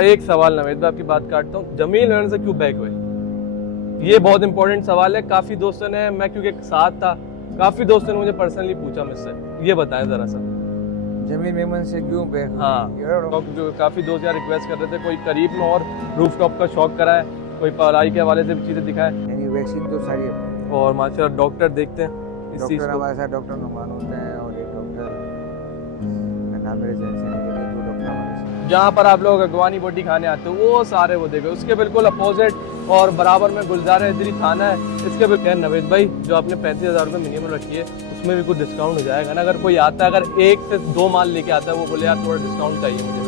एक सवाल नवेद भाई, आपकी बात काटता हूँ, जमील लेने से क्यों बैक हुए? ये बहुत इंपॉर्टेंट सवाल है। काफी दोस्तों ने, मैं क्योंकि साथ था, काफी दोस्तों ने मुझे पर्सनली पूछा मुझसे, ये बताएं जरा सा। जमील मेमन से क्यों बैक हुए? हाँ, तो काफी दोस्त यार रिक्वेस्ट कर रहे थे, कोई करीब में और रूफटॉप का शौक कराए, कोई पढ़ाई के हवाले से भी चीजें दिखाए। यानी वैक्सीन तो सारी है। और माशाल्लाह डॉक्टर देखते हैं इस चीज डॉक्टर को। हमारे साथ डॉक्टर नुमान होते हैं और एक डॉक्टर मैं नाम मेरे जहन से नहीं लेते, दो डॉक्टर हमारे साथ। जहाँ पर आप लोग अगवानी बोटी खाने आते हो वो सारे वो देखो, उसके बिल्कुल अपोजिट और बराबर में गुलजारा इधरी थाना है। इसके भी नवेद भाई, जो आपने 35,000 रुपये मिनिमम रखी है, उसमें भी कुछ डिस्काउंट हो जाएगा ना? अगर कोई आता है, अगर 1 से 2 माल लेके आता है, वो बोले यार थोड़ा डिस्काउंट चाहिए मुझे,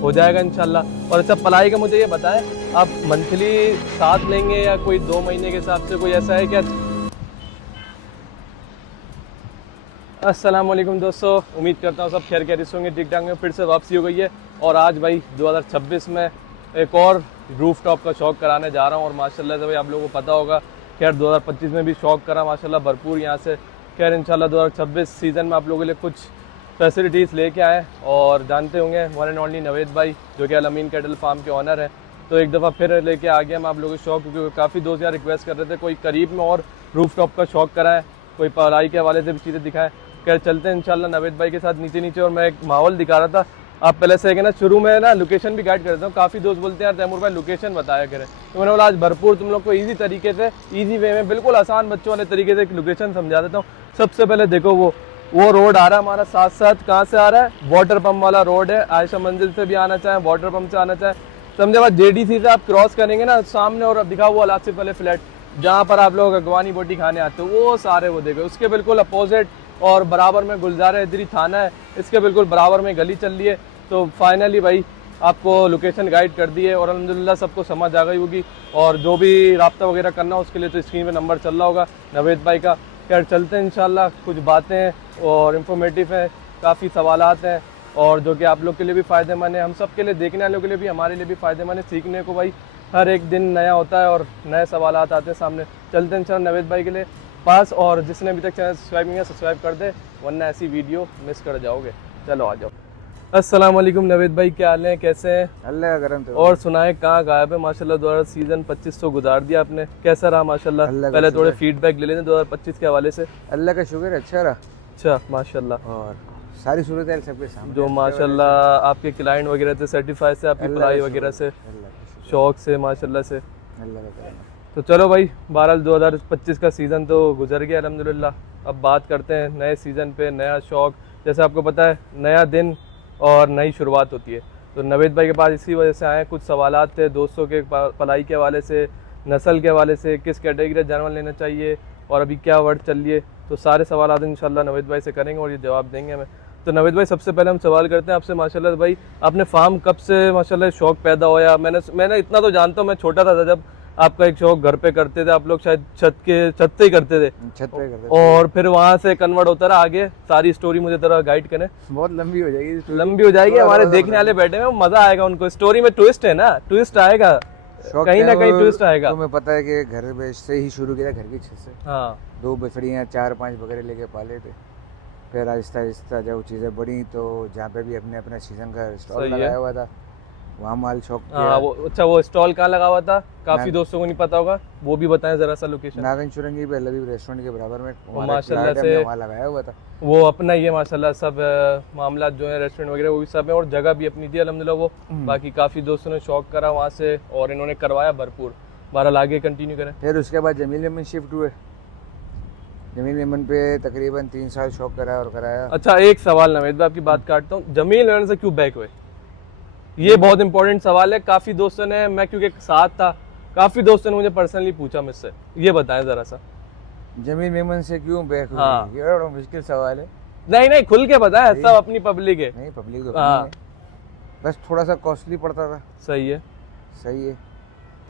हो जाएगा इंशाल्लाह। और अच्छा पलाई का मुझे ये बताएं, आप मंथली साथ लेंगे या कोई 2 महीने के हिसाब से, कोई ऐसा है क्या? अस्सलाम वालेकुम दोस्तों, उम्मीद करता हूँ सब खैर खैरियत होंगे, ठीक ठाक में। फिर से वापसी हो गई है और आज भाई 2026 में एक और रूफ टॉप का शौक कराने जा रहा हूँ। और माशाल्लाह से भाई आप लोगों को पता होगा, खैर 2025 में भी शौक करा माशाल्लाह भरपूर यहाँ से। खैर इंशाल्लाह 2026 सीज़न में आप लोगों के लिए कुछ फैसिलिटीज़ लेके आए। और जानते होंगे वन एंड ओनली नवेद भाई, जो कि अल-अमीन कैटल फार्म के ऑनर हैं। तो एक दफ़ा फिर लेके आ गया मैं आप लोगों के शौक, क्योंकि काफ़ी दोस्त यार रिक्वेस्ट कर रहे थे, कोई करीब में और रूफ टॉप का शौक कराएं, कोई पढ़ाई के हवाले से भी चीज़ें दिखाएं। खैर चलते हैं इंशाल्लाह नवेद भाई के साथ नीचे। और मैं एक माहौल दिखा रहा था, आप पहले से ना शुरू में ना लोकेशन भी गाइड कर देता हूँ। काफ़ी दोस्त बोलते हैं यार तैमूर भाई लोकेशन बताया करें, तो मैंने बोला आज भरपूर तुम लोग को ईजी तरीके से, ईजी वे में, बिल्कुल आसान बच्चों वाले तरीके से एक लोकेशन समझा देता हूँ। सबसे पहले देखो वो रोड आ रहा है हमारा साथ साथ, कहाँ से आ रहा है? वाटर पम्प वाला रोड है। आयशा मंजिल से भी आना चाहें, वाटर पम्प से आना चाहें, समझे बात, JDC से आप क्रॉस करेंगे ना सामने, और अब दिखा वो अलासिफ वाले फ्लैट, जहाँ पर आप लोग अगवानी बोटी खाने आते हो, वो सारे वो देखो, उसके बिल्कुल अपोजिट और बराबर में गुलजारा इधरी थाना है। इसके बिल्कुल बराबर में गली चल रही है। तो फाइनली भाई आपको लोकेशन गाइड कर दी है और अल्हम्दुलिल्लाह सबको समझ आ गई होगी। और जो भी राब्ता वगैरह करना हो उसके लिए तो स्क्रीन पे नंबर चल रहा होगा नवेद भाई का। खैर चलते हैं इंशाल्लाह, कुछ बातें और इन्फॉर्मेटिव हैं, काफ़ी सवालात हैं, और जो कि आप लोग के लिए भी फ़ायदेमंद है, हम सब के लिए, देखने वालों के लिए भी, हमारे लिए भी फ़ायदेमंद है। सीखने को भाई हर एक दिन नया होता है और नए सवालात आते हैं सामने। चलते हैं इंशाल्लाह नवेद भाई के लिए पास, और जिसने अभी तक चैनल सब्सक्राइब नहीं किया सब्सक्राइब कर दे, वरना ऐसी वीडियो मिस कर जाओगे। चलो आ जाओ। अस्सलाम वालेकुम नवेद भाई, क्या हाल है, कैसे हैं? अल्लाह का करम। और सुनाए कहाँ गायब है? माशाल्लाह 2000 सीजन 25 तो गुजार दिया आपने, कैसा रहा माशाल्लाह? पहले थोड़े फीडबैक ले लेते 2025 के हवाले से। अल्लाह का शुक्र, अच्छा रहा। अच्छा माशाल्लाह, और सारी सूरत सबके सामने, जो माशाल्लाह आपके क्लाइंट वगैरह थे सर्टिफाइड से, आपकी पढ़ाई वगैरह से, शौक से, माशाल्लाह से। अल्लाह का करम। तो चलो भाई, बहरहाल 2025 का सीज़न तो गुजर गया अल्हम्दुलिल्लाह। अब बात करते हैं नए सीज़न पे, नया शौक। जैसे आपको पता है नया दिन और नई शुरुआत होती है, तो नवेद भाई के पास इसी वजह से आए। कुछ सवालात थे दोस्तों के पढ़ाई के हवाले से, नस्ल के हवाले से, किस कैटेगरी का जानवर लेना चाहिए और अभी क्या वर्ड चल रही है, तो सारे सवालात इंशाल्लाह नवेद भाई से करेंगे और ये जवाब देंगे हमें। तो नवेद भाई सबसे पहले हम सवाल करते हैं आपसे, माशाल्लाह भाई आपने फार्म कब से माशाल्लाह शौक पैदा होया? मैंने इतना तो जानता हूँ, मैं छोटा था जब आपका एक शौक घर पे करते थे आप लोग, शायद छत पे ही करते थे, छत पे करते, और फिर वहां से कन्वर्ट होता रहा आगे। सारी स्टोरी मुझे तरह गाइड करें। बहुत लंबी हो जाएगी, लंबी हो जाएगी, हमारे देखने वाले बैठे हैं, मजा आएगा उनको। स्टोरी में ट्विस्ट है ना, ट्विस्ट आएगा, कहीं ना कहीं ट्विस्ट आएगा। तुम्हें पता है कि घर में से ही शुरू किया, घर की छत से। हाँ, 2 बछड़ियाँ 4-5 बकरे लेके पाले थे। फिर आहिस्ता आहिस्ता जब चीज़ें बढ़ी तो जहाँ पे भी अपने अपने सीजन का स्टॉल लगाया हुआ था, वहाँ माल शौक हाँ। वो स्टॉल कहाँ लगा हुआ था? काफी दोस्तों को नहीं पता होगा, वो भी बताएं जरा सा लोकेशन। नागन चुरंगी पे लबीब रेस्टोरेंट के बराबर में माशाल्लाह से वहाँ लगाया हुआ था। वो अपना ये माशाल्लाह सब मामला जो है रेस्टोरेंट वगैरह वो भी सब है, और जगह भी अपनी थी अल्हम्दुलिल्लाह वो। बाकी काफी दोस्तों ने शौक करा वहाँ से और इन्होंने करवाया भरपूर। बहरहाल आगे कंटिन्यू करें। फिर उसके बाद जमील मेमन शिफ्ट हुए। जमील मेमन पे तकरीबन 3 साल शौक कराया और कराया। अच्छा एक सवाल नवेद भाई, आपकी बात काटता हूँ, जमील लेने से क्यों बैक हुए? ये बहुत इंपॉर्टेंट सवाल है। काफी दोस्तों ने, मैं क्योंकि साथ था, काफी दोस्तों ने मुझे पर्सनली पूछा मुझसे, ये बताएं जरा सा। जमील मेमन से क्यों बैक हुए? हाँ। ये बड़ा मुश्किल सवाल है। नहीं खुल के बताएं, सब अपनी पब्लिक है। नहीं पब्लिक तो हाँ। अपनी है। बस थोड़ा सा कॉस्टली पड़ता था। सही है। सही है।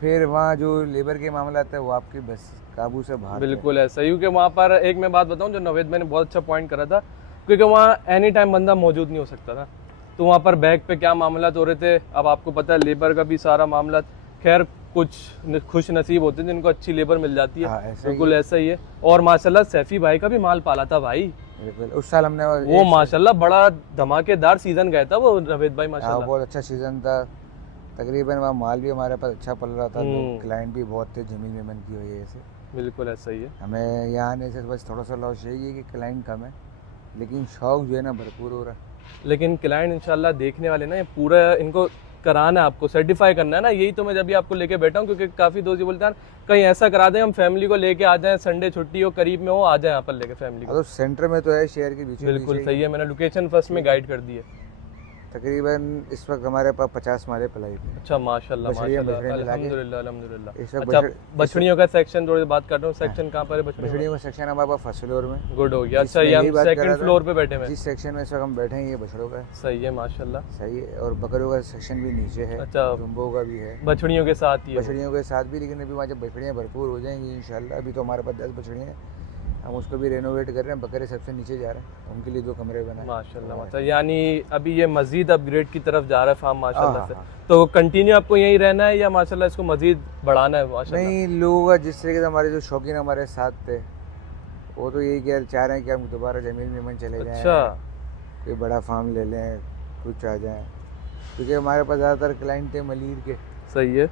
फिर वहाँ जो लेबर के मामला था वो आपकी बस काबू से बाहर। बिल्कुल ऐसा ही, क्योंकि वहाँ पर एक मैं बात बताऊँ, जो नवेद मैंने बहुत अच्छा पॉइंट करा था, क्योंकि वहाँ एनी टाइम बंदा मौजूद नहीं हो सकता था। तो वहाँ पर बैग पे क्या मामला हो रहे थे, अब आपको पता है लेबर का भी सारा मामला। खैर कुछ खुश नसीब होते हैं जिनको अच्छी लेबर मिल जाती है। हाँ, बिल्कुल ऐसा ही है। और माशाल्लाह सैफी भाई का भी माल पाला था भाई। उस साल हमने वो माशाल्लाह बड़ा धमाकेदार सीजन गया था वो नवेद भाई, माशाल्लाह बहुत अच्छा सीजन था। तकरीबन वहाँ माल भी हमारे पास अच्छा पल रहा था, लोग क्लाइंट भी बहुत थे जमील मेमन की वजह से। बिल्कुल ऐसा ही है। हमें यहाँ आने से बस थोड़ा सा लॉस यही है कि क्लाइंट कम है, लेकिन शौक जो है ना भरपूर हो रहा है। लेकिन क्लाइंट इंशाल्लाह देखने वाले ना, ये पूरा इनको कराना है, आपको सर्टिफाई करना है ना, यही तो मैं जब भी आपको लेके बैठा हूँ, क्योंकि काफ़ी दोस्त ये बोलते हैं कहीं ऐसा करा दें हम फैमिली को लेके आ जाएं, संडे छुट्टी हो, करीब में हो, आ जाएं यहाँ पर लेके फैमिली को। तो सेंटर में तो है, शहर के बीच। बिल्कुल सही है, मैंने लोकेशन फर्स्ट में गाइड कर दी है। तकरीबन इस वक्त हमारे पास 50 माले पलाई थे। अच्छा माशाल्लाह बछड़ियाँ माशाल्लाह, मिला के। अल्हम्दुलिल्लाह अल्हम्दुलिल्लाह। इस वक्त अच्छा बछड़ियों का सेक्शन थोड़ी बात कर रहा हूँ, सेक्शन कहाँ पर है बछड़ियों बछड़ियों का सेक्शन हमारे पास फर्स्ट फ्लोर में। गुड हो गया। अच्छा जिसमें ये यही हम बात कर सेकंड रहा था। फ्लोर पे बैठे हुए हैं। जिस सेक्शन में इस वक्त हम बैठे हैं ये बछड़ों का है। सही है माशाल्लाह। सही है, और बकरियों का सेक्शन भी नीचे है। अच्छा दुम्बों का भी है, बछड़ियों के साथ ही है। बछड़ियों के साथ भी। लेकिन अभी वहाँ जब बछड़ियाँ भरपूर हो जाएंगी इंशाल्लाह, अभी तो हमारे पास 10 बछड़ियाँ हैं, हम उसको भी रेनोवेट कर रहे हैं। बकरे सबसे नीचे जा रहे हैं, उनके लिए 2 कमरे बनाए माशाल्लाह माशाल्लाह। यानी अभी ये मजीद अपग्रेड की तरफ जा रहा है फार्म माशाल्लाह से। हाँ। तो कंटिन्यू आपको यहीं रहना है या माशाल्लाह इसको मजीद बढ़ाना है माशाल्लाह? नहीं, लोगों का जिस तरीके से हमारे जो शौकीन हमारे साथ थे वो तो यही चाह रहे हैं कि हम दोबारा जमील मेमन चले जाएं। अच्छा कोई बड़ा फार्म ले लें, कुछ आ जाएं, क्योंकि हमारे पास ज़्यादातर क्लाइंट थे मलीर के, सही है।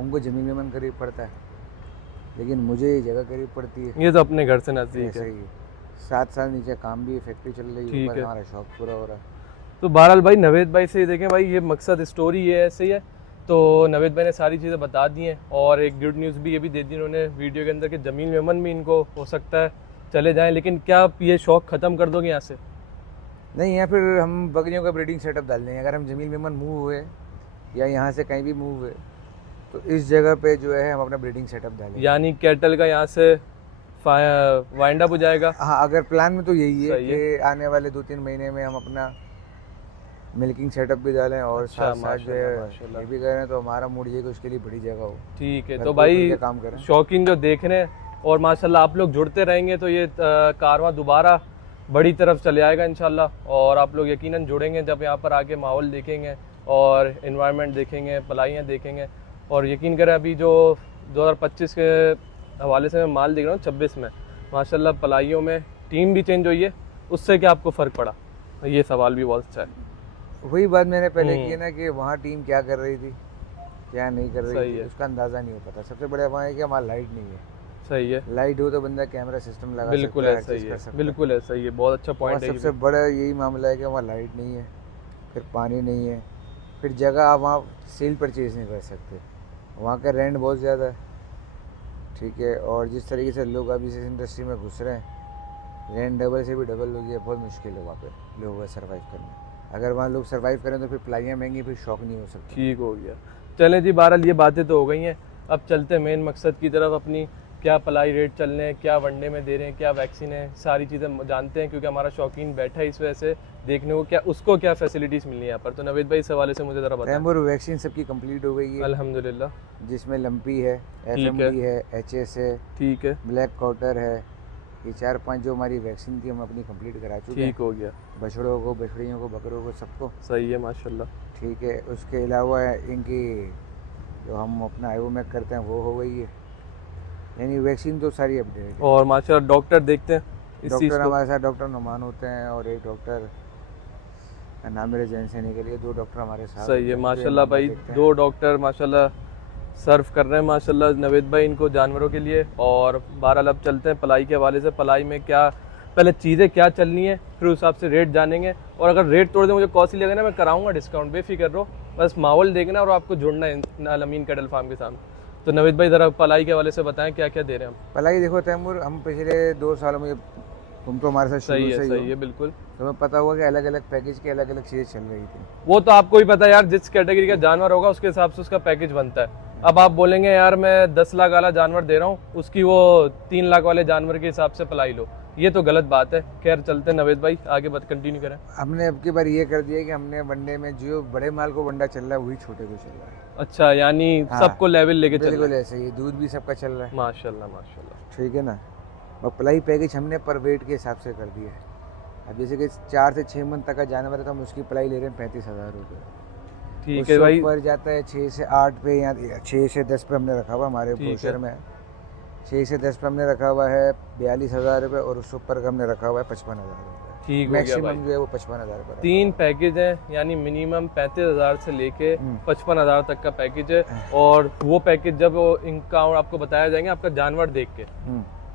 उनको जमील मेमन करीब पड़ता है, लेकिन मुझे ये जगह करीब पड़ती है। ये तो अपने घर से नज़दीक ऐसा है। ही है। 7 साल नीचे काम भी, फैक्ट्री चल रही है, ठीक ऊपर है। हमारा शौक पूरा हो रहा है। तो बहरहाल भाई नवेद भाई से ही देखें भाई, ये मकसद स्टोरी ये ऐसे ही है। तो नवेद भाई ने सारी चीज़ें बता दी हैं, और एक गुड न्यूज़ भी ये भी दे दी उन्होंने वीडियो के अंदर कि जमील मेमन भी इनको हो सकता है चले जाएं। लेकिन क्या आप ये शौक़ ख़त्म कर दोगे यहाँ से? नहीं, या फिर हम बकरियों का ब्रीडिंग सेटअप डाल देंगे। अगर हम जमील मेमन मूव हुए या यहाँ से कहीं भी मूव हुए तो इस जगह पे जो है हम अपना ब्रीडिंग सेटअप डालेंगे। यानी कैटल का यहाँ से वाइंड अप हो जाएगा। हाँ, अगर प्लान में तो यही है सही है। कि आने वाले 2-3 महीने में हम अपना मिल्किंग सेटअप भी डालें, और अच्छा, साथ साथ जो है माशाल्लाह। ये भी करें, तो हमारा मूड ये कि उसके लिए बड़ी जगह हो। ठीक है। घर तो पे भाई खुल के काम करें। शौकीन जो देख रहे हैं और माशाल्लाह आप लोग जुड़ते रहेंगे तो ये कारवां दोबारा बड़ी तरफ चले आएगा इंशाल्लाह। और आप लोग यकीनन जुड़ेंगे जब यहाँ पर आके माहौल देखेंगे और इन्वायरमेंट देखेंगे, पलाइयाँ देखेंगे। और यकीन करें अभी जो 2025 के हवाले से मैं माल देख रहा हूँ 26 में माशाल्लाह पलाइयों में टीम भी चेंज हुई है, उससे क्या आपको फ़र्क पड़ा? ये सवाल भी बहुत अच्छा है। वही बात मैंने पहले की है ना कि वहाँ टीम क्या कर रही थी, क्या नहीं कर सही रही थी, है। उसका अंदाज़ा नहीं हो पाता। सबसे बड़ा वहाँ है कि हमारा लाइट नहीं है। सही है, लाइट हो तो बंदा कैमरा सिस्टम लगा बिल्कुल सकता है, ऐसा हर ही चीज़ है, कर सकता है। बिल्कुल ऐसा ही है। बहुत अच्छा वहाँ पॉइंट है ये सबसे भी। बड़ा यही मामला है कि वहाँ लाइट नहीं है, फिर पानी नहीं है, फिर जगह आप वहाँ सेल परचेज नहीं कर सकते, वहाँ का रेंट बहुत ज़्यादा है। ठीक है, और जिस तरीके से लोग अभी इस इंडस्ट्री में घुस रहे हैं, रेंट डबल से भी डबल हो गया, बहुत मुश्किल है वहाँ पे लोगों का सर्वाइव करना। अगर वहाँ लोग सर्वाइव करें तो फिर प्लाइयाँ महंगी, फिर शौक नहीं हो सकता। ठीक हो गया। चलें जी, बहरहाल ये बातें तो हो गई हैं, अब चलते हैं मेन मकसद की तरफ अपनी। क्या पलाई रेट चल रहे हैं, क्या वनडे में दे रहे हैं, क्या वैक्सीन है, सारी चीज़ें जानते हैं, क्योंकि हमारा शौकीन बैठा है इस वजह से देखने को क्या उसको क्या फैसिलिटीज़ मिलनी है यहाँ पर। तो नवेद भाई इस हवाले से मुझे ज़रा बताएं। तैमूर वैक्सीन सबकी कंप्लीट हो गई है, अल्हम्दुलिल्लाह। जिसमें लंपी है, एफएमडी है, एचएस है, ठीक है, ब्लैक काउटर है। ये 4-5 जो हमारी वैक्सीन थी हम अपनी कंप्लीट करा चुके हैं। ठीक हो गया। बछड़ों को, बछड़ियों को, बकरों को, सबको। सही है माशाल्लाह। ठीक है, उसके अलावा इनकी जो हम अपना आयोमैक करते हैं वो हो गई है, यानी वैक्सीन तो सारी अपडेट है। और माशाल्लाह डॉक्टर देखते हैं इस चीज़ डॉक्टर को। हमारे साथ डॉक्टर नुमान होते हैं, और एक डॉक्टर नाम मेरे जैन सैनी के लिए 2 डॉक्टर हमारे साथ सही है होते हैं, जो माशाल्लाह हमारा भाई, देखते हैं। 2 डॉक्टर माशाल्लाह सर्व कर रहे हैं माशाल्लाह नवेद भाई इनको जानवरों के लिए। और बहरहाल अब चलते हैं पलाई के हवाले से, पलाई में क्या पहले चीज़ें क्या चलनी है, फिर उस हिसाब से रेट जानेंगे। और अगर रेट तोड़ दे मुझे कॉस्टली लगे ना, मैं कराऊंगा डिस्काउंट, बेफिक्र रहो, बस माहौल देखना और आपको जुड़ना है अल-अमीन कैटल फार्म के साथ। तो नवेद भाई ज़रा पलाई के हवाले से बताएं क्या क्या दे रहे हैं हम। पलाई देखो तैमूर, हम पिछले 2 सालों में, तुम तो हमारे साथ सही शुरू है, से ही सही हो, है, बिल्कुल। तुम्हें पता होगा कि अलग अलग पैकेज की अलग अलग चीज़ें चल रही थी। वो तो आपको ही पता है यार, जिस कैटेगरी का जानवर होगा उसके हिसाब से उसका पैकेज बनता है। अब आप बोलेंगे यार मैं 10 लाख वाला जानवर दे रहा हूँ, उसकी वो 3 लाख वाले जानवर के हिसाब से पलाई लो, ये तो गलत बात है। खैर चलते हैं नवेद भाई, आगे बात कंटिन्यू करें। हमने अब की बार ये कर दिया कि हमने वनडे में जो बड़े माल को वंडा चल रहा है वही छोटे को चल रहा है। अच्छा, यानी हाँ, सबको लेवल लेके चल बिल्कुल रहे ऐसे ही, दूध भी सबका चल रहा है। हैं। माशाल्लाह माशाल्लाह। ठीक है ना, और पलाई पैकेज हमने पर वेट के हिसाब से कर दिया है। अब जैसे कि 4 से 6 मंथ तक का जानवर है तो हम उसकी पलाई ले रहे हैं 35,000 रुपये। ठीक है भाई, ऊपर जाता है 6 से 8 पे, या 6 से 10 पे हमने रखा हुआ, हमारे ठीक है। ब्रोशर में 6 से 10 पे हमने रखा हुआ है 42,000 रुपये, और उससे ऊपर का हमने रखा हुआ है 55,000 रुपये। ठीक हो गया भाई। मैक्सिमम जो है वो 55,000 पर है। 3 पैकेज है, यानी मिनिमम 35,000 से लेके 55,000 तक का पैकेज है। और वो पैकेज जब इनका आपको बताया जाएंगे आपका जानवर देख के।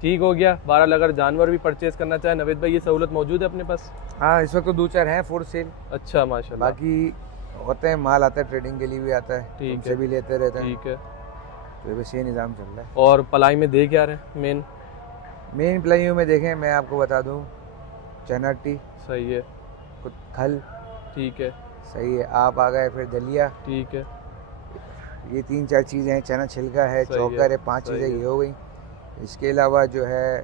ठीक हो गया। बहरहाल अगर जानवर भी परचेज करना चाहे नवेद भाई, ये सहूलत मौजूद है अपने पास? हाँ, इस वक्त तो 2-4 हैं फॉर सेल। अच्छा, माशाल्लाह। बाकी होते हैं, माल आता है ट्रेडिंग के लिए भी आता है, ठीक उनसे है, भी लेते रहते हैं। ठीक है। तो बस ये निज़ाम चल रहा है। और पलाई में दे क्या रहे हैं मेन प्लाइयों में देखें, मैं आपको बता दूं, चना टी, सही है, खल, ठीक है, सही है, आप आ गए, फिर दलिया, ठीक है, ये 3-4 चीज़ें हैं, चना छिलका है, सही चौकर है, 5 सही चीज़ें है। ये हो गई। इसके अलावा जो है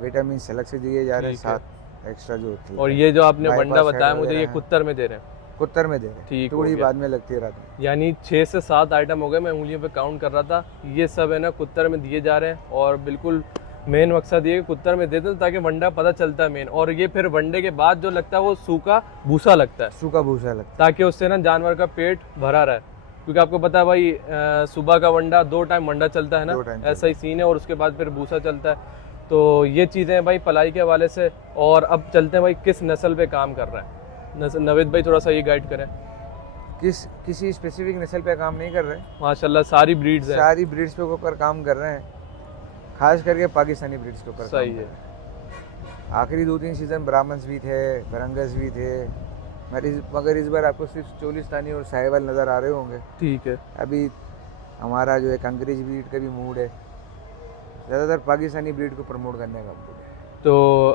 विटामिन अलग से दिए जा रहे हैं, ठीक है। 7 एक्स्ट्रा जो होती है। और ये जो आपने बाईपास वंडा हेड बताया मुझे, वगैरह ये है। कुत्तर में दे रहे हैं? कुत्तर में दे रहे हैं, ठीक हो थोड़ी गया। बाद में लगती है रात में। यानी 6 से 7 आइटम हो गए, मैं उंगलियों पे काउंट कर रहा था। ये सब है ना कुत्तर में दिए जा रहे हैं। और बिल्कुल मेन मकसद ये कुत्तर में देते हैं ताकि वंडा पता चलता है मेन। और ये फिर वंडे के बाद जो लगता है वो सूखा भूसा लगता है, सूखा भूसा लगता है, ताकि उससे ना जानवर का पेट भरा रहे। क्योंकि आपको पता है भाई, सुबह का वंडा 2 टाइम वंडा चलता है ना, 2 टाइम ऐसा ही सीन है। और उसके बाद फिर भूसा चलता है। तो ये चीज़ें हैं भाई पलाई के हवाले से। और अब चलते हैं भाई किस नस्ल पे काम कर रहा है नवेद भाई, थोड़ा सा ये गाइड करें। किसी स्पेसिफिक नस्ल पे काम नहीं कर रहे हैं, माशाल्लाह सारी ब्रीड्स हैं। सारी ब्रीड्स पे ऊपर काम कर रहे हैं, खास करके पाकिस्तानी ब्रीड्स के ऊपर सही काम है। कर रहे हैं। आखिरी 2-3 सीज़न ब्राह्मण्स भी थे, बरंगस भी थे, मगर इस बार आपको सिर्फ चोलिस्तानी और साहिवाल नज़र आ रहे होंगे। ठीक है। अभी हमारा जो है अंग्रेज ब्रीड का भी मूड है, ज़्यादातर पाकिस्तानी ब्रीड को प्रमोट करने का मूड है। तो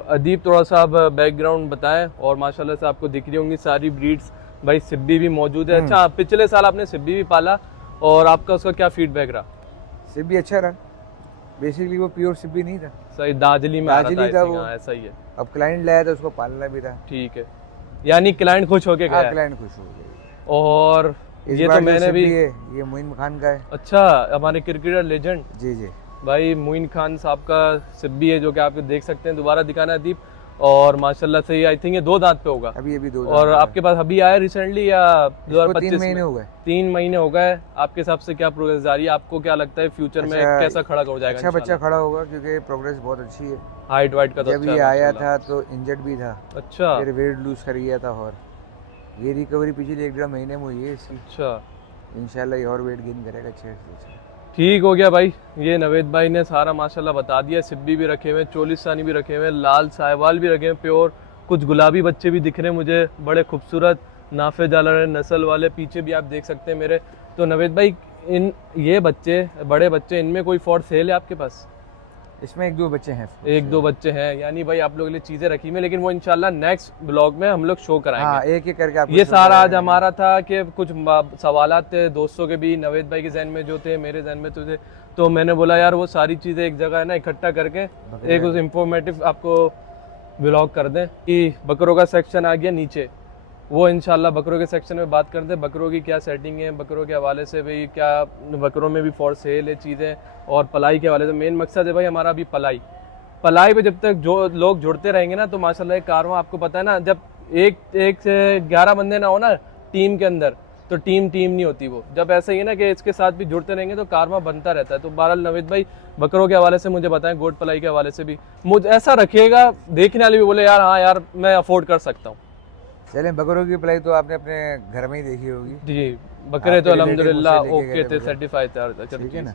अदीब थोड़ा सा आप बैकग्राउंड बताएं। और माशाल्लाह से आपको दिख रही होंगी सारी ब्रीड्स। भाई सिब्बी भी मौजूद है। अच्छा, पिछले साल आपने सिब्बी भी पाला, और आपका उसका क्या फीडबैक रहा? सिब्बी अच्छा रहा, बेसिकली वो प्योर सिब्बी नहीं था, सही दाजली में आ रहा दाजली था, था I think, वो। हाँ, ऐसा ही है। अब क्लाइंट लाया था, उसको पालना भी था। ठीक है, यानी क्लाइंट खुश होके गया है। क्लाइंट खुश हो गई। और इस ये बार तो जो मैंने भी, सिब्बी है, ये मोइन खान का है। अच्छा, हमारे क्रिकेटर लेजेंड जी जी, भाई मोइन खान साहब का सिब्बी है, जो कि आप देख सकते हैं। दोबारा दिखाना है दीप। और माशाल्लाह से आई थिंक ये 2 दांत पे होगा। अभी 2 और आपके पास अभी आया रिसेंटली या 2025 3 महीने हो गए? 3 महीने हो गए। आपके हिसाब से क्या प्रोग्रेस जारी है? आपको क्या लगता है फ्यूचर में अच्छा, कैसा खड़ा हो जाएगा? अच्छा बच्चा खड़ा होगा, क्योंकि प्रोग्रेस बहुत अच्छी है। हाइट वाइट का तो जब अच्छा ये है आया माशाल्लाह। था तो इंजर्ड भी था, अच्छा फिर वेट लूज कर गया था, और ये रिकवरी पिछले 1-1.5 महीने में हुई है इसकी। अच्छा, इंशाल्लाह ये और वेट गेन करेगा 6 से। ठीक हो गया भाई। ये नवेद भाई ने सारा माशाल्लाह बता दिया। सिब्बी भी रखे हुए, चोलिस्तानी भी रखे हुए, लाल साहिवाल भी रखे हुए प्योर। कुछ गुलाबी बच्चे भी दिख रहे हैं मुझे, बड़े खूबसूरत नाफे जालर नस्ल वाले। पीछे भी आप देख सकते हैं मेरे। तो नवेद भाई, इन ये बच्चे, बड़े बच्चे, इनमें कोई फॉर सेल है आपके पास? इसमें 1-2 बच्चे हैं। 1-2 बच्चे हैं, यानी भाई आप लोगों के लिए चीज़ें रखी हुई, लेकिन वो इंशाल्लाह नेक्स्ट ब्लॉग में हम लोग शो कराएंगे। हाँ, एक करके आपको ये शो सारा आज कराएंगे। हमारा था कि कुछ सवालात थे दोस्तों के भी, नवेद भाई के जहन में जो थे, मेरे जहन में तो थे। तो मैंने बोला यार वो सारी चीज़ें एक जगह है ना इकट्ठा करके एक उस इंफॉर्मेटिव आपको व्लॉग कर दें। कि बकरों का सेक्शन आ गया नीचे, वो इंशाल्लाह बकरों के सेक्शन में बात करते हैं। बकरों की क्या सेटिंग है, बकरों के हवाले से भाई क्या बकरों में भी फॉर सेल है चीज़ें, और पलाई के हवाले से। मेन मकसद है भाई हमारा अभी पलाई पे जब तक जो लोग जुड़ते रहेंगे ना, तो माशाल्लाह एक कारवां, आपको पता है ना, जब एक से 11 बंदे ना हो ना टीम के अंदर, तो टीम नहीं होती वो। जब ऐसा ही है ना कि इसके साथ भी जुड़ते रहेंगे तो कारवां बनता रहता है। तो बहरहाल नवेद भाई बकरों के हवाले से मुझे बताएं, गोट पलाई के हवाले से भी मुझे ऐसा रखिएगा, देखने वाले भी बोले यार हाँ यार मैं अफोर्ड कर सकता हूँ। चलें, बकरों की पलाई तो आपने अपने घर में ही देखी होगी। जी, बकरे तो आपके अल्हम्दुलिल्लाह relative मुझसे ओके लेके थे, गए सर्टिफाइड थे, ठीक है ना।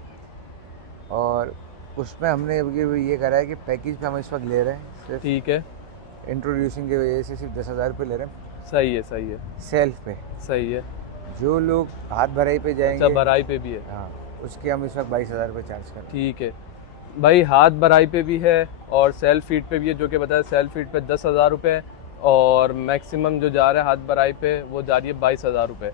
और उसमें हमने ये करा है कि पैकेज पे हम इस वक्त ले रहे हैं, सिर्फ ठीक है, इंट्रोड्यूसिंग की वजह से सिर्फ 10,000 रुपये ले रहे हैं सही है, सही है, सेल्फ पे। सही है। जो लोग हाथ भराई पे जाएंगे, अच्छा, भराई पे भी है? हाँ, उसके हम इस वक्त 22,000 रुपये चार्ज कर रहे हैं। ठीक है भाई, हाथ भराई पे भी है और सेल्फ फीड पे भी है, जो कि बताया सेल्फ फीड पे 10,000 रुपये, और मैक्सिमम जो जा रहा है हाथ भराई पे वो जा रही है 22,000 रुपये।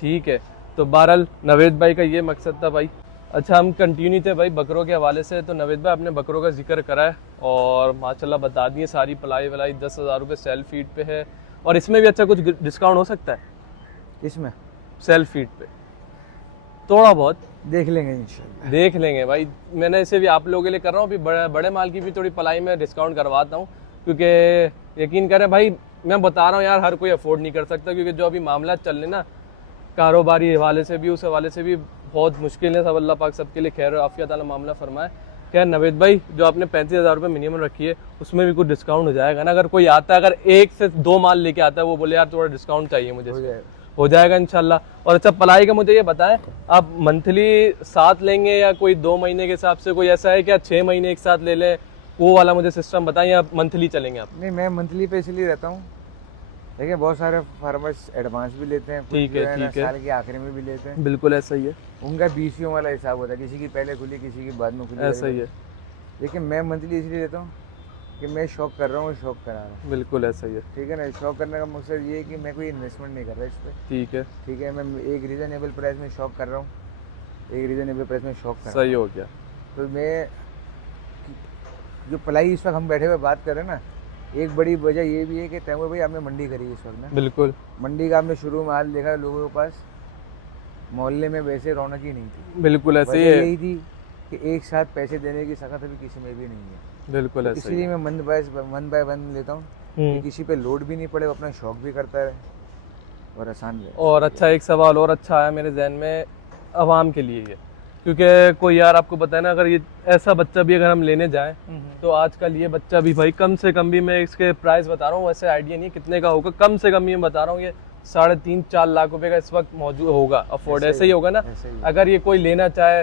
ठीक है, तो बहरहाल नवेद भाई का ये मकसद था भाई। अच्छा, हम कंटिन्यू थे भाई बकरों के हवाले से। तो नवेद भाई आपने बकरों का जिक्र करा है और माशाल्लाह बता दिए सारी पलाई वलाई 10,000 रुपये सेल्फ फीड पे है। और इसमें भी अच्छा कुछ डिस्काउंट हो सकता है? इसमें सेल्फ फीड पे थोड़ा बहुत देख लेंगे इंशाल्लाह। देख लेंगे भाई। मैंने इसे भी आप लोगों के लिए कर रहा हूँ, अभी बड़े माल की भी थोड़ी पलाई में डिस्काउंट करवाता हूँ, क्योंकि यकीन करें भाई मैं बता रहा हूँ यार, हर कोई अफोर्ड नहीं कर सकता, क्योंकि जो अभी मामला चल रहे ना कारोबारी हवाले से भी, उस हवाले से भी बहुत मुश्किल है। सब अल्लाह पाक सबके लिए खैर और आफियत वाला मामला फरमाए। क्या नवेद भाई, जो आपने 35,000 रुपये मिनिमम रखी है उसमें भी कुछ डिस्काउंट हो जाएगा ना? अगर कोई आता है, अगर 1 से 2 माल लेके आता है, वो बोले यार थोड़ा डिस्काउंट चाहिए मुझे, हो जाएगा इंशाल्लाह। और अच्छा पलाई का मुझे ये बताएं, आप मंथली साथ लेंगे या कोई 2 महीने के हिसाब से, कोई ऐसा है क्या 6 महीने एक साथ ले लें, वो वाला मुझे सिस्टम बताएं, या मंथली चलेंगे आप? नहीं, मैं मंथली पे इसलिए रहता हूँ, देखिए बहुत सारे फार्मर्स एडवांस भी लेते हैं, ठीक है, ठीक है, साल के आखिरी में भी लेते हैं, बिल्कुल ऐसा ही है, उनका बीसियों वाला हिसाब होता है, किसी की पहले खुली किसी की बाद में खुली, ऐसा ही है, लेकिन मैं मंथली इसलिए लेता हूँ कि मैं शौक कर रहा हूँ, शौक करा रहा हूँ, बिल्कुल ऐसा ही है, ठीक है ना। शौक करने का मकसद ये है कि मैं कोई इन्वेस्टमेंट नहीं कर रहा इस पर, ठीक है, ठीक है। मैं एक रीज़नेबल प्राइस में शौक कर रहा हूँ, एक रीज़नेबल प्राइस में शौक कर रहा सही हो गया। हूँ। तो मैं जो पलाई इस वक्त हम बैठे हुए बात कर रहे हैं ना, एक बड़ी वजह ये भी है कि तैमूर भाई आपने मंडी करी इस वक्त ना, बिल्कुल मंडी का आपने शुरू में हाल देखा, लोगों के पास मोहल्ले में वैसे रौनक ही नहीं थी, बिल्कुल ऐसे ही वजह है, यही थी कि एक साथ पैसे देने की सख्त अभी किसी में भी नहीं है, बिल्कुल ऐसा ही इसलिए है। मैं वन बाय वन लेता हूँ कि किसी पे लोड भी नहीं पड़े, वो अपना शौक भी करता रहे और आसान रहे। और अच्छा एक सवाल और अच्छा आया मेरे जहन में, आवाम के लिए ये, क्योंकि कोई यार आपको पता है ना, अगर ये ऐसा बच्चा भी अगर हम लेने जाएं तो आजकल ये बच्चा भी भाई कम से कम भी, मैं इसके प्राइस बता रहा हूँ, वैसे आइडिया नहीं कितने का होगा, कम से कम भी मैं बता रहा हूँ ये 3.5-4 लाख रुपए का इस वक्त मौजूद होगा, अफोर्ड ऐसे ही होगा ना। अगर ये कोई लेना चाहे,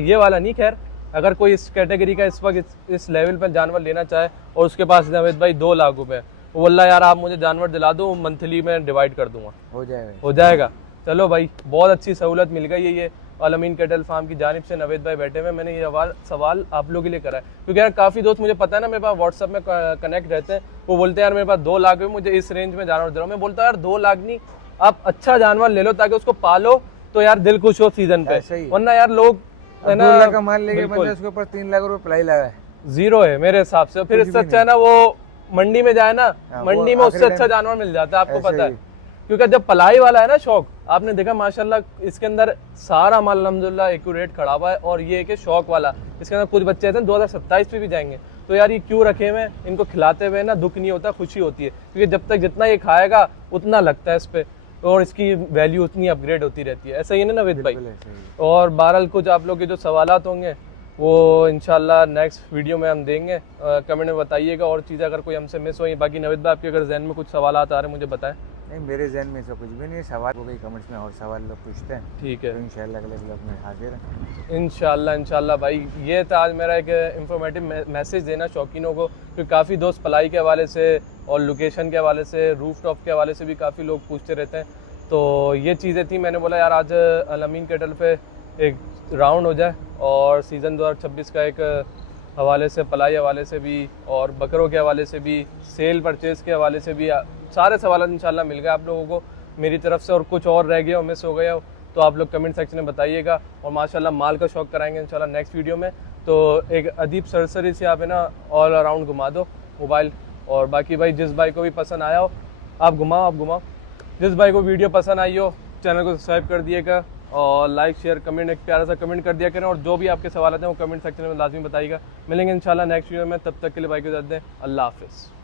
ये वाला नहीं, खैर अगर कोई इस कैटेगरी का इस वक्त इस लेवल पर जानवर लेना चाहे और उसके पास नवेद भाई 2 लाख रुपए, वो बोला यार आप मुझे जानवर दिला दो, मंथली में डिवाइड कर दूंगा, हो जाएगा। चलो भाई बहुत अच्छी सहूलत मिल गई है ये अल-अमीन कैटल फार्म की जानिब से। नवेद भाई बैठे हुए, मैंने ये सवाल आप लोगों के लिए करा है क्योंकि यार काफ़ी दोस्त, मुझे पता है ना, मेरे पास व्हाट्सअप में कनेक्ट रहते हैं, वो बोलते हैं यार मेरे पास 2 लाख है, मुझे इस रेंज में जानवर दे रहा हूँ। मैं बोलता हूँ यार 2 लाख नहीं, आप अच्छा जानवर ले लो ताकि उसको पालो तो यार दिल खुश हो सीजन पे, वरना यार लोग है ना 2 लाख का माल लेके बंदा उसके ऊपर 3 लाख रुपए पलाई लगा है, जीरो है मेरे हिसाब से। फिर इससे अच्छा है ना वो मंडी में जाए ना, मंडी में उससे अच्छा जानवर मिल जाता है, आपको पता है, क्योंकि जब पलाई वाला है ना शौक, आपने देखा माशाल्लाह इसके अंदर सारा माल अल्हम्दुलिल्लाह एक्यूरेट खड़ा हुआ है, और ये कि शौक वाला इसके अंदर कुछ बच्चे ऐसे 2027 पे भी जाएंगे, तो यार ये क्यों रखे हुए, इनको खिलाते हुए ना दुख नहीं होता, खुशी होती है, क्योंकि जब तक जितना ये खाएगा उतना लगता है इस पे, और इसकी वैल्यू उतनी अपग्रेड होती रहती है। ऐसा ही है ना नवेद भाई? और बहरहाल कुछ आप लोग के जो सवालात होंगे वो इंशाल्लाह नेक्स्ट वीडियो में हम देंगे, कमेंट में बताइएगा, और चीज़ें अगर कोई हमसे मिस हुई। बाकी नवेद भाई आपके अगर जहन में कुछ सवालात आ रहे हैं मुझे बताएं। नहीं, मेरे जहन में सब कुछ भी नहीं, सवाल हो गई कमेंट्स में और सवाल लोग पूछते हैं, ठीक है, तो इंशाल्लाह अगले ब्लॉग में हाजिर हैं इंशाल्लाह भाई। ये था आज मेरा एक इंफॉर्मेटिव मैसेज देना शौकीनों को, क्योंकि काफ़ी दोस्त पलाई के हवाले से और लोकेशन के हवाले से, रूफ टॉप के हवाले से भी काफ़ी लोग पूछते रहते हैं, तो ये चीज़ें थी, मैंने बोला यार आज अल-अमीन कैटल पे एक राउंड हो जाए, और सीज़न 2026 का एक हवाले से, पलाई हवाले से भी, और बकरों के हवाले से भी, सेल परचेज़ के हवाले से भी, सारे सवाल इंशाल्लाह मिल गए आप लोगों को मेरी तरफ से, और कुछ और रह गया हो, मिस हो गया हो तो आप लोग कमेंट सेक्शन में बताइएगा, और माशाल्लाह माल का शौक कराएंगे इंशाल्लाह नेक्स्ट वीडियो में। तो एक अदीब सरसरी से आप है ना ऑल अराउंड घुमा दो मोबाइल, और बाकी भाई जिस भाई को भी पसंद आया हो आप घुमाओ, जिस भाई को वीडियो पसंद आई हो चैनल को सब्सक्राइब कर दिएगा, और लाइक शेयर कमेंट एक प्यारा सा कमेंट कर दिया करें, और जो भी आपके सवाल हैं वो कमेंट सेक्शन में लाजमी बताइएगा। मिलेंगे इंशाल्लाह नेक्स्ट वीडियो में, तब तक के लिए भाई को इजाज़त दें, अल्लाह हाफिज़।